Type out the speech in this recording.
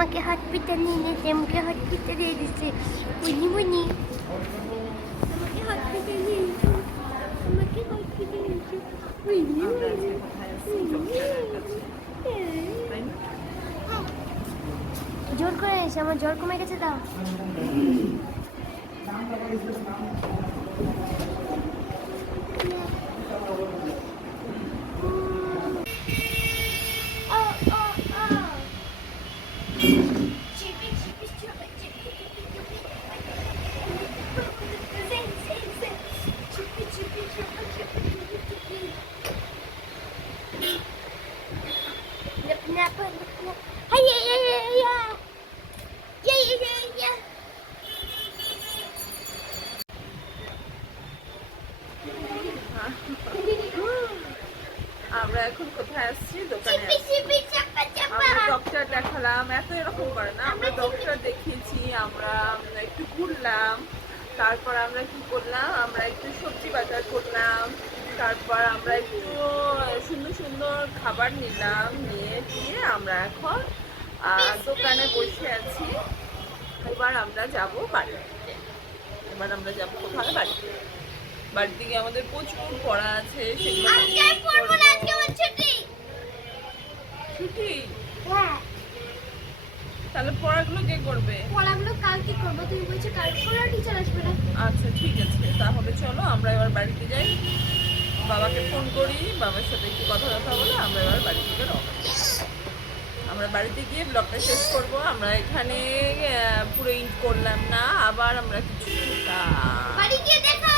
আমাকে হসপিটাল নিয়ে নিয়েছে, আমাকে হসপিটাল দিয়ে দিচ্ছে। বুনি বুনি আমাকে হসপিটাল নিয়ে নিয়েছে, আমাকে হসপিটাল নিয়েছে। বুনি জোর করে এসে আমার জ্বর কমে গেছে দাও। আমরা এখন কোথায় আসছি? দোকানে আমরা ডক্টর দেখালাম। এত এরকম করে না, আমরা ডক্টর দেখিয়েছি, আমরা একটু ঘুরলাম, তারপর আমরা কি করলাম, আমরা একটু সবজি বাজার করলাম, তারপর আমরা একটু সুন্দর সুন্দর খাবার নিলাম, নিয়ে দিয়ে আমরা এখন দোকানে বসে আছি। এবার আমরা যাব বাড়িতে। এবার আমরা যাবো কোথায়? বাড়িতে। বাড়িতে গিয়ে আমাদের প্রচুর পড়া আছে, সেগুলো ছুটি। তাহলে পড়াগুলো কে করবে? পড়াগুলো কালকে করবো, তুমি বলছো কালকে কোনো টিচার আসবে না। আচ্ছা ঠিক আছে, তাহলে চলো আমরা এবার বাড়িতে যাই। বাবাকে ফোন করি, বাবার সাথে একটু কথা বলে আমরা এবার বাড়ি থেকে রওনা দিই। আমরা বাড়িতে গিয়ে ব্লগটা শেষ করব। আমরা এখানে পুরো ইন্ট করলাম না, আবার আমরা কিছু বাড়ি গিয়ে দেখা